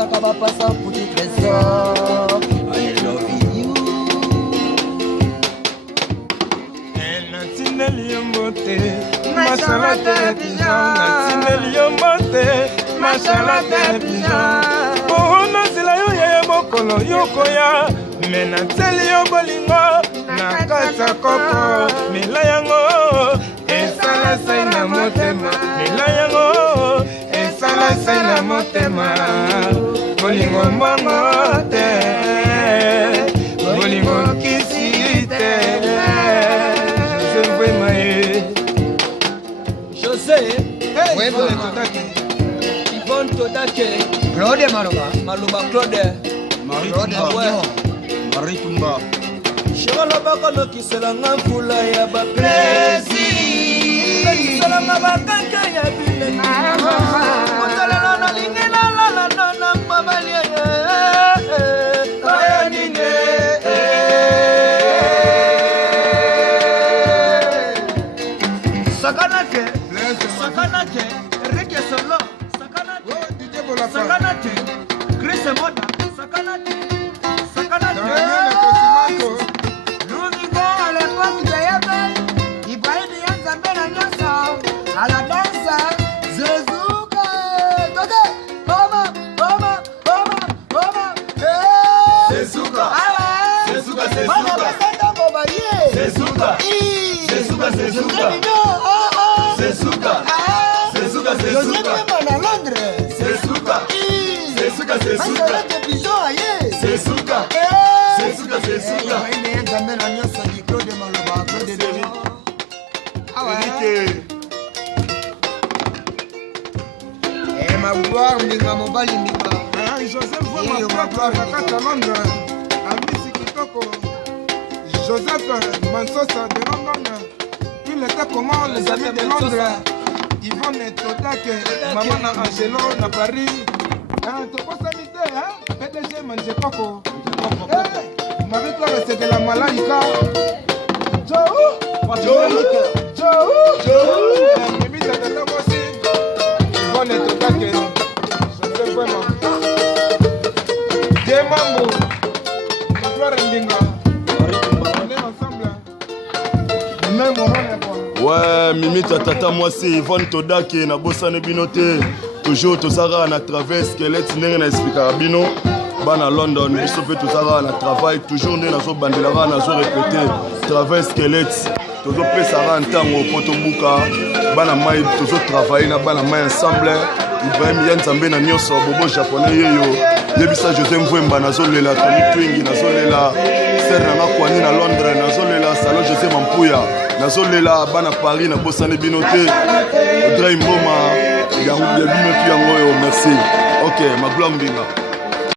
Sakaba passant pour du trésor. I love you. Natineli yombote, machala télévision. Natineli yombote, machala télévision. Oh, nazila yo ye mokolo yokoya. Mena teli yo bolingo, nakata koko. Mila yango, esala sai na motema. Mila yango, esala sai na motema. Bolingo mbongo te, bolingo kisi te. José, Yvonne Todake, Claude Maloba, Maloba Claude, Marie Tumba. Shirala Bakano Kiselanga Fula ya Bakresi, Kiselanga Bakaka ya Bilena, Motalala na Lingela la Nana Mamalia, Ayanine. Sakanake, Enrique Solo, Sakanake, Chris Moda, Sakanake, Ludico à l'époque de Yabel, Ibrahim Yanzambe na Nyasa, à la danse, Zezuka, Toke, Oma, Zezuka, Joseph Mansosa de London, il était comment les amis de Londres, Yvonne Todake, Maman Angelo na Paris, Tokosamite, PDG Manjekoko, Marie-Claire c'est de la Malaika, Joe, Mimi Tata aussi, Yvonne Todake, je sais vraiment, Diemambo, Gloire Ndinga. Ouais, Mimi Tata moi c'est Yvonne Todake na bosane binote. Toujours tozara na travers squelette ndenge na expliquer bino. Bana London biso pe tozara na travail toujours ndenge nazo bandelaka nazo répéter travers squelette. Tozo pesara ntango poto buka bana mai tozo travailler na bana mai ensemble. Ibrahim Yanzambe na nyonso bobo japonais yeyo. Yebisa José Mvwemba nazo lela Tony Twingi nazo lela Serre na Kwani na Londres nazo lela Salon José Mampuya nazo lela bana Paris na bosane binote Audrey Mboma ya binote yango yo merci. OK, ma gloire mbinga.